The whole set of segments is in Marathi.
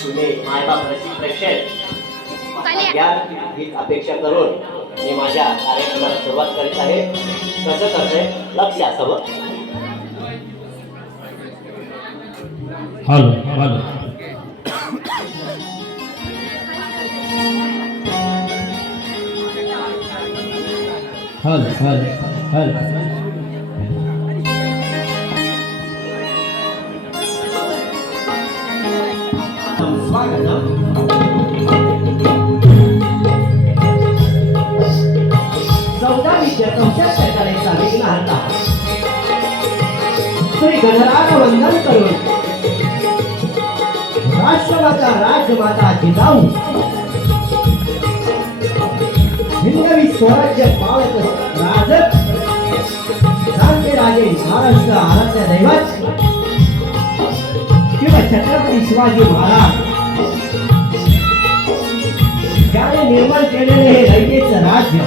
या आदर पामराला तुम्ही मायबाप रसिक या हीच अपेक्षा करून मी माझ्या कार्यक्रमाला सुरुवात करीत आहे. कसं करतोय? लक्ष असावं hello hello. Hello hello hello. Shri Ganaraj वंदन करून. राष्ट्रमाता राजमाता जिजाऊ. हिंदवी स्वराज्य पावत राजत राजे महाराष्ट्र आराध्य दैवत. किंवा छत्रपती शिवाजी महाराज. ज्याने निर्माण केलेले हे रयतेचं राज्य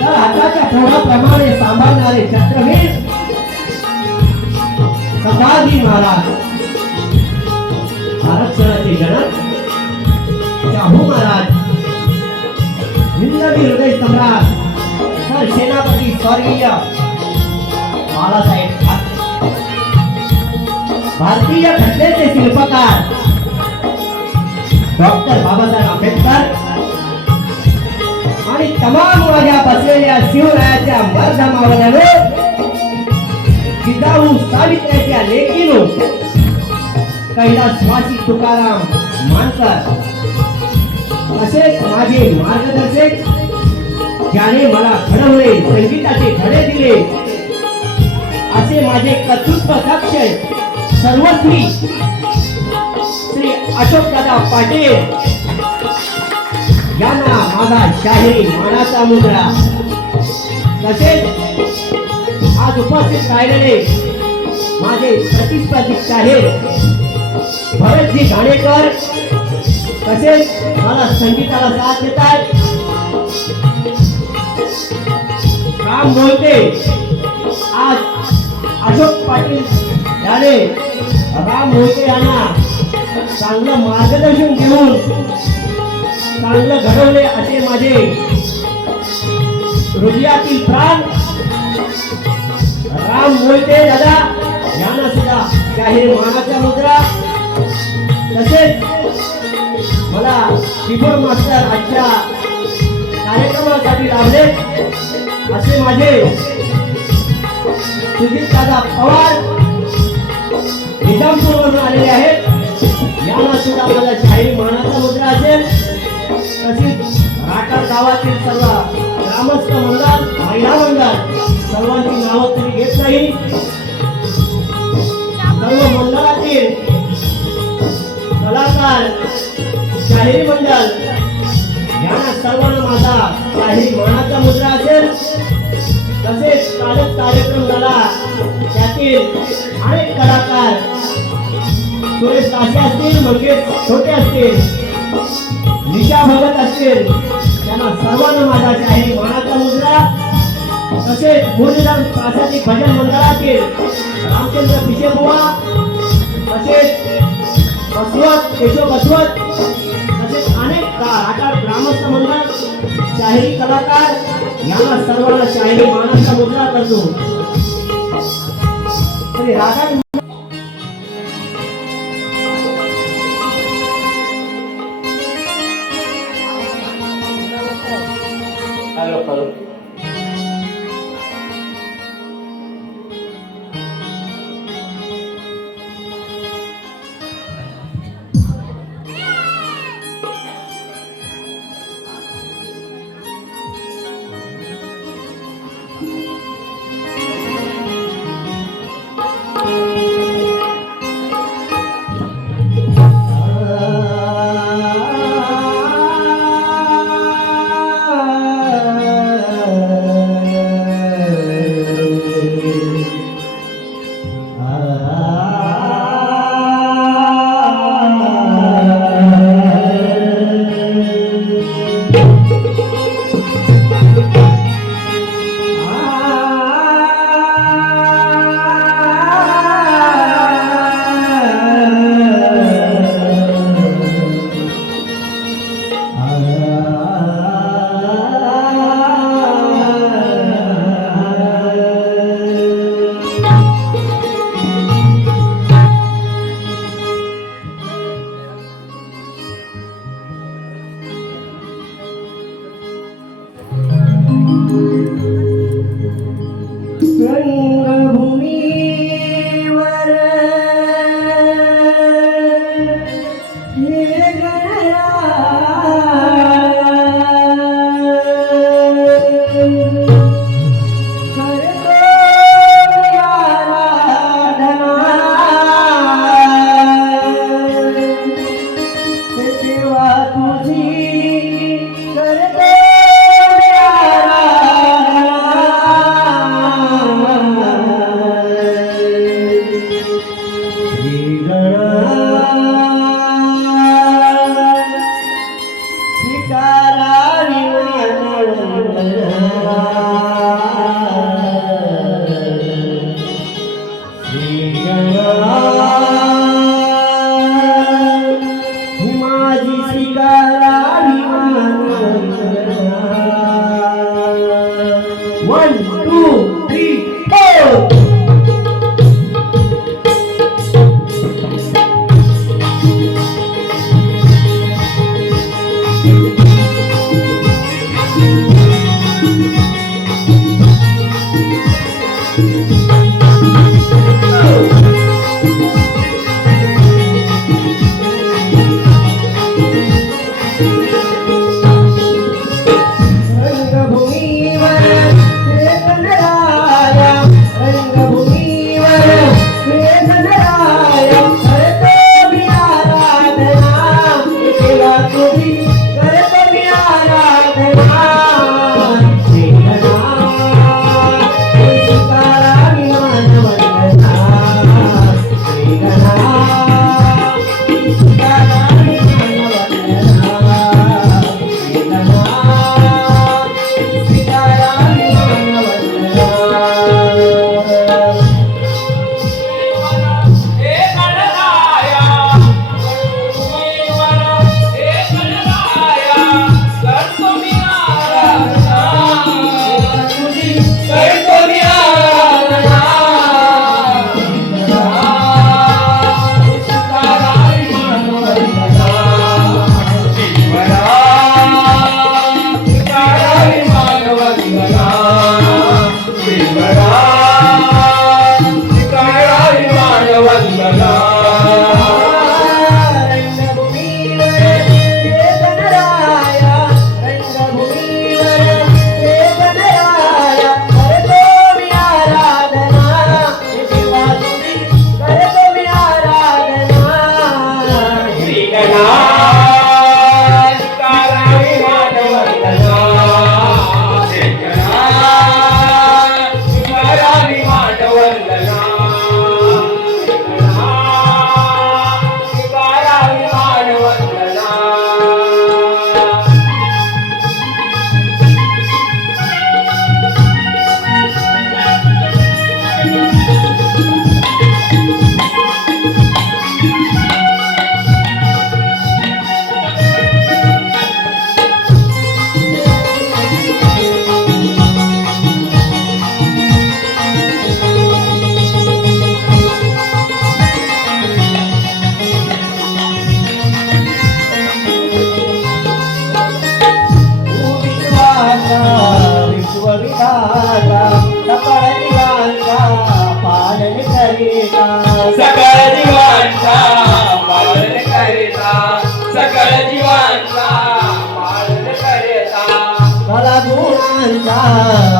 तर हाताच्या पोराप्रमाणे सांभाळणारे चक्रवीर संभाजी महाराज आरक्षणाचे जनक शाहू महाराज हिंदवी हृदय सम्राट तर सेनापती स्वर्गीय बाळासाहेब ठाकरे. भारतीय घटनेचे शिल्पकार डॉक्टर बाबासाहेब आंबेडकर आणि तमाम माझ्या बसलेल्या शिवरायाच्या मर्धमावल्यावर जिजाऊ सावित्र्याच्या लेखीनो कैलासवासी तुकाराम मानकर असेच माझे मार्गदर्शक ज्याने मला घडवले संगीताचे धडे दिले असे माझे कर्तृत्व कक्ष सर्वस्वी श्री अशोकदादा पाटील. यांना माझा शाहिरी मानाचा मुद्रा. तसेच आज उपस्थित राहिलेले माझे प्रतिस्पर्धी शाहीर भरतजी घाणेकर तसेच मला संगीताला साथ देत आहेत राम बोलते. आज अशोक पाटील याने राम मोहिते यांना चांगलं मार्गदर्शन देऊन चांगलं घडवले असे माझे हृदयातील प्राण. राम मोहिते दादा यांना सुद्धा जाहीर मानाच्या मुद्रा. तसेच मला किशोर मास्टर आजच्या कार्यक्रमासाठी लाभले. असे माझे सुजित दादा पवार निजामपूरवरून आलेले आहेत. शाही मानाचा मुद्रा असेल. तसेच राठा गावातील सर्व ग्रामस्थ मंडळ महिला मंडळ सर्वांची नावं तरी घेत नाही. सर्व मंडळातील कलाकार शाहिरी मंडळ यांना सर्वांना माझा शाहिरी मानाचा मुद्रा असेल. तसेच कालच कार्यक्रम झाला. त्यातील अनेक कलाकार सुरेश कासे असतील मंगेश छोटे असतील निशा भगत असतील त्यांना सर्वांना माझा आहे. मानाचा मुद्रा तसेच मुरलीधर प्रासादिक भजन मंडळातील रामचंद्र पिशेबुवा तसेच बसवत केशव बसवत तसेच अनेक गा- ग्रामस्थ मंडळ शाहिरी कलाकार यांना सर्वांना शाहिरी मानाचा मुद्रा करतो. राधा हॅलो हॅलो ही माझी 아.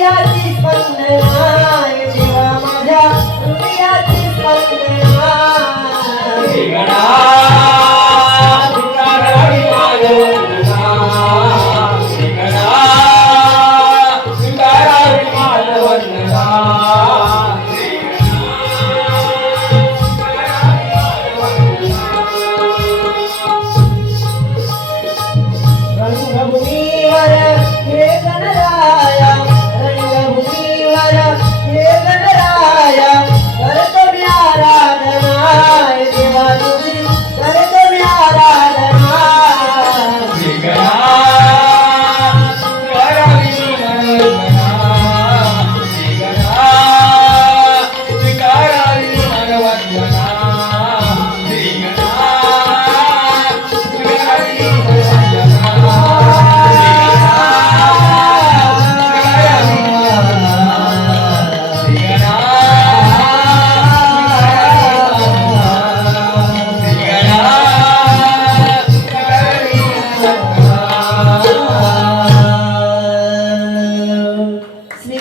देवा माझ्या हृदयाची स्पंदना.